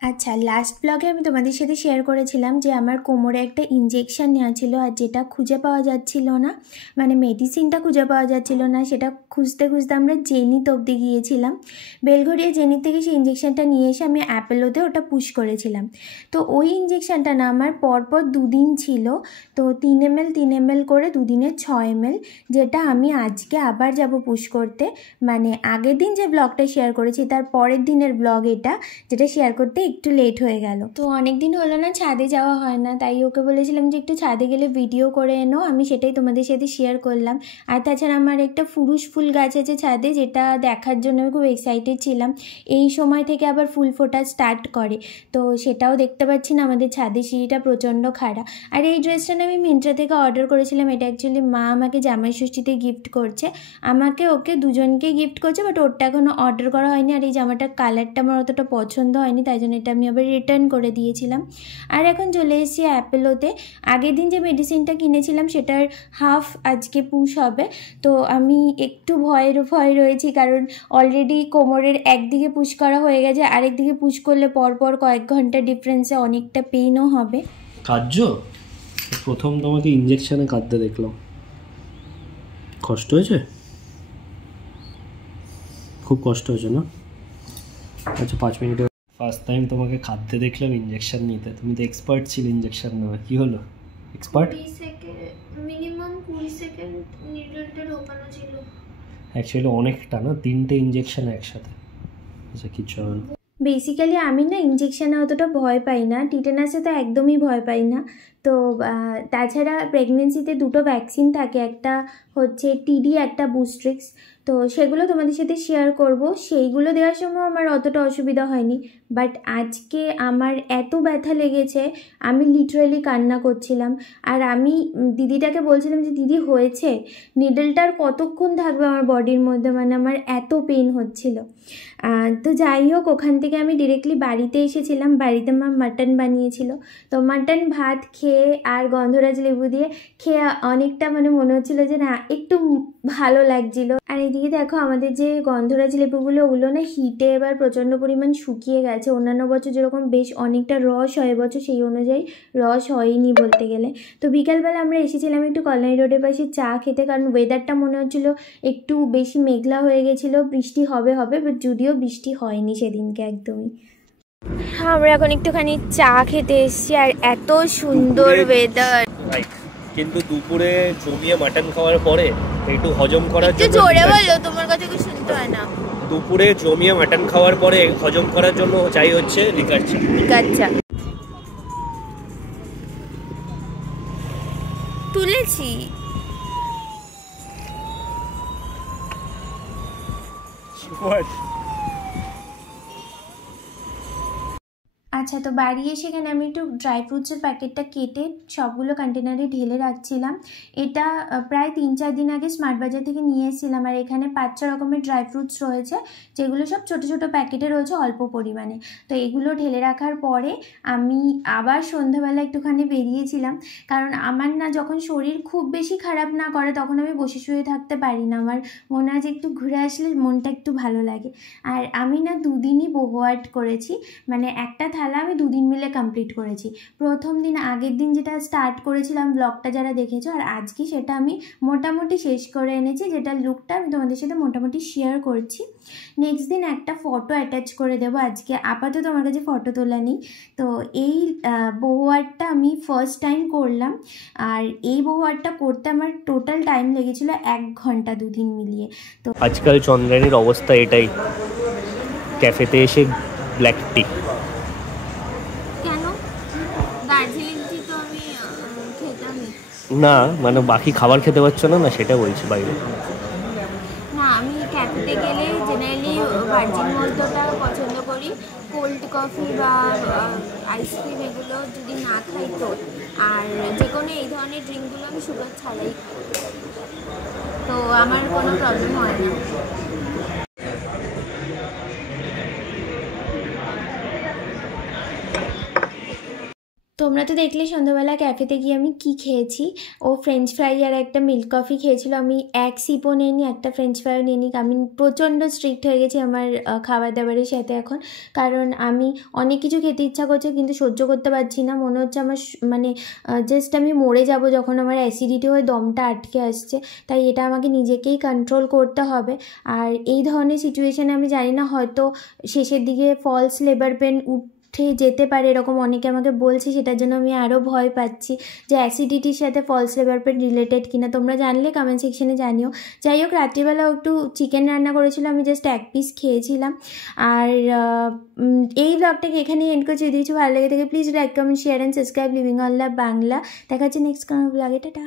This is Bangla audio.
আচ্ছা, লাস্ট ব্লগে আমি তোমাদের সাথে শেয়ার করেছিলাম যে আমার কোমরে একটা ইনজেকশন নেওয়া ছিল, আর যেটা খুঁজে পাওয়া যাচ্ছিল না, মানে মেডিসিনটা খুঁজে পাওয়া যাচ্ছিল না, সেটা খুঁজতে খুঁজতে আমরা জেনিত অবধি গিয়েছিলাম। বেলঘরিয়া জেনিত থেকে সেই ইনজেকশনটা নিয়ে এসে আমি অ্যাপেলোতে ওটা পুশ করেছিলাম। তো ওই ইনজেকশনটা না আমার পরপর 2 দিন ছিল, তো 3 ml করে 2 দিনে 6 ml, যেটা আমি আজকে আবার যাব পুশ করতে। মানে আগের দিন যে ব্লগটা শেয়ার করেছি তার পরের দিনের ব্লগ এটা, যেটা শেয়ার করতে একটু লেট হয়ে গেল। তো অনেক দিন হলো না ছাদে যাওয়া হয় না, তাই ওকে বলেছিলাম যে একটু ছাদে গেলে ভিডিও করে এনো, আমি সেটাই তোমাদের সাথে শেয়ার করলাম। আর তাছাড়া আমার একটা ফুরুষ ফুল গাছ আছে ছাদে, যেটা দেখার জন্য আমি খুব এক্সাইটেড ছিলাম। এই সময় থেকে আবার ফুল ফোটা স্টার্ট করে, তো সেটাও দেখতে পাচ্ছি না, আমাদের ছাদে সিঁড়িটা প্রচণ্ড খাড়া। আর এই ড্রেসটা আমি মিন্ত্রা থেকে অর্ডার করেছিলাম, এটা অ্যাকচুয়ালি মা আমাকে জামাই ষষ্ঠীতে গিফট করছে, আমাকে ওকে দুজনকে গিফট করছে, বাট ওরটা এখনও অর্ডার করা হয়নি। আর এই জামাটার কালারটা আমার অতটা পছন্দ হয়নি, তাই জন্য এটা আমি আবার রিটার্ন করে দিয়েছিলাম। আর এখন চলে এসেছি অ্যাপেলোতে। আগের দিন যে মেডিসিনটা কিনেছিলাম সেটার হাফ আজকে পুশ হবে, তো আমি একটু ভয় রয়েছি, কারণ অলরেডি কোমরের একদিকে পুশ করা হয়ে গেছে, আরেকদিকে পুশ করলে পরপর কয়েক ঘন্টা ডিফারেন্সে অনেকটা পেইনও হবে। কার্য প্রথম তোমাকে ইঞ্জেকশনে কাঁদতে দেখলাম, কষ্ট হয়েছে? খুব কষ্ট হয়েছে না? আচ্ছা 5 মিনিটে ফার্স্ট টাইম তোমাকে কাঁদতে দেখলাম ইঞ্জেকশন নিতে। তুমি তো এক্সপার্ট ছিলে ইঞ্জেকশন নেওয়া, কি হলো? এক্সপার্ট? মিনিমাম 20 সেকেন্ড নিডলটা ঢোকানো ছিল। অ্যাকচুয়ালি অনেকটা না, 3টে ইঞ্জেকশন একসাথে। আচ্ছা কিছু হবে না। বেসিক্যালি আমি না ইঞ্জেকশানে অতটা ভয় পাই না, টিটেনাসে তো একদমই ভয় পাই না। তো তাছাড়া প্রেগনেন্সিতে 2টো ভ্যাকসিন থাকে, একটা হচ্ছে টিডি, একটা বুস্ট্রিক্স, তো সেগুলো তোমাদের সাথে শেয়ার করব। সেইগুলো দেওয়ার সময় আমার অতটা অসুবিধা হয়নি, বাট আজকে আমার এত ব্যথা লেগেছে, আমি লিটারালি কান্না করছিলাম। আর আমি দিদিটাকে বলছিলাম যে দিদি হয়েছে, নিডলটার কতক্ষণ থাকবে আমার বডির মধ্যে, মানে আমার এত পেন হচ্ছিল। তো যাই হোক, ওখান থেকে আমি ডিরেক্টলি বাড়িতে এসেছিলাম। বাড়িতে মা মাটন বানিয়েছিল, তো মাটন ভাত খেয়ে আর গন্ধরাজ লেবু দিয়ে খেয়ে অনেকটা মানে মনে হচ্ছিলো যে না একটু ভালো লাগছিল। আর এদিকে দেখো আমাদের যে গন্ধরাজ লেবুগুলো, ওগুলো না হিটে এবার প্রচণ্ড পরিমাণ শুকিয়ে গেছে। অন্যান্য বছর যেরকম বেশ অনেকটা রস হয়, বছর সেই অনুযায়ী রস হয়নি বলতে গেলে। তো বিকালবেলা আমরা এসেছিলাম একটু কল্যাণী রোডের পাশে চা খেতে, কারণ ওয়েদারটা মনে হচ্ছিলো একটু বেশি মেঘলা হয়ে গেছিলো, বৃষ্টি হবে বাট যদিও বৃষ্টি হয়নি সেদিনকে একদমই। আমরা এখন একটুখানি চা খেতে এসেছি, আর এত সুন্দর ওয়েদার। কিন্তু দুপুরে জমিয়ে মাটন খাওয়ার পরে একটু হজম করার জন্য, জোরে বলো, তোমার কথা কি শুনতে হয় না। দুপুরে জমিয়ে মাটন খাওয়ার পরে হজম করার জন্য চাই হচ্ছে লিকার চা। লিকার চা তুলেছি। আচ্ছা, তো বাড়ি এসে এখানে আমি একটু ড্রাই ফ্রুটসের প্যাকেটটা কেটে সবগুলো কন্টেনারে ঢেলে রাখছিলাম। এটা প্রায় 3-4 দিন আগে স্মার্ট বাজার থেকে নিয়ে এসেছিলাম, আর এখানে 5-6 রকমের ড্রাই ফ্রুটস রয়েছে, যেগুলো সব ছোটো ছোটো প্যাকেটে রয়েছে অল্প পরিমাণে। তো এগুলো ঢেলে রাখার পরে আমি আবার সন্ধ্যাবেলা একটুখানি বেরিয়েছিলাম, কারণ আমার না যখন শরীর খুব বেশি খারাপ না করে তখন আমি বসে শুয়ে থাকতে পারি না, আমার মনে হয় যে একটু ঘুরে আসলে মনটা একটু ভালো লাগে। আর আমি না 2 দিনই বহু আর্ট করেছি, মানে একটা থালা আমি 2 দিন মিলে কমপ্লিট করেছি। প্রথম দিন আগের দিন যেটা স্টার্ট করেছিলাম ব্লগটা যারা দেখেছো, আর আজকে সেটা আমি মোটামুটি শেষ করে এনেছি, যেটা লুকটা আমি তোমাদের সাথে মোটামুটি শেয়ার করছি। নেক্সট দিন একটা ফটো অ্যাটাচ করে দেবো, আজকে আপাতত আমার কাছে ফটো তোলা নেই। তো এই বহু আর্টটা আমি ফার্স্ট টাইম করলাম, আর এই বহু আর্টটা করতে আমার টোটাল টাইম লেগেছিলো 1 ঘন্টা 2 দিন মিলিয়ে। তো আজকাল চন্দ্রানীর অবস্থা এটাই, ক্যাফেতে এসে ব্ল্যাক টি। না মানে বাকি খাবার খেতে পারছো না, না সেটা বলছি বাইরে। না, আমি ক্যাফেতে গেলে জেনারেলি ভার্জিন মল্টটা পছন্দ করি, কোল্ড কফি বা আইসক্রিম এগুলো যদি না খাই তো, আর যে কোনো এই ধরনের ড্রিঙ্কগুলো আমি সুগার ছাড়াই, তো আমার কোনো প্রবলেম হয় না। তোমরা তো দেখলে সন্ধ্যাবেলা ক্যাফেতে গিয়ে আমি কি খেয়েছি। ও ফ্রেঞ্চ ফ্রাই আর একটা মিল্ক কফি খেয়েছিল, আমি এক সিপও নিইনি, একটা ফ্রেঞ্চ ফ্রাইও নিইনি। আমি প্রচণ্ড স্ট্রিক্ট হয়ে গেছি আমার খাবার দাবারের সাথে এখন, কারণ আমি অনেক কিছু খেতে ইচ্ছা করছে কিন্তু সহ্য করতে পারছি না। মনে হচ্ছে আমার মানে জাস্ট আমি মরে যাব যখন আমার অ্যাসিডিটি হয়ে দমটা আটকে আসছে। তাই এটা আমাকে নিজেকেই কন্ট্রোল করতে হবে। আর এই ধরনের সিচুয়েশানে আমি জানি না, হয়তো শেষের দিকে ফলস লেবার পেন উঠে যেতে পারে, এরকম অনেকে আমাকে বলছে। সেটার জন্য আমি আরও ভয় পাচ্ছি যে অ্যাসিডিটির সাথে ফলস লেবার পেন রিলেটেড কিনা। তোমরা জানলে কমেন্ট সেকশনে জানিও। যাই হোক, রাত্রিবেলাও একটু চিকেন রান্না করেছিল, আমি জাস্ট এক পিস খেয়েছিলাম। আর এই ব্লগটাকে এখানেই এন্ড করছি। যদি কিছু ভালো লেগে থাকে please like, comment, share and subscribe living on love Bangla. দেখা হচ্ছে নেক্সট কোনো ব্লগে। টাটা।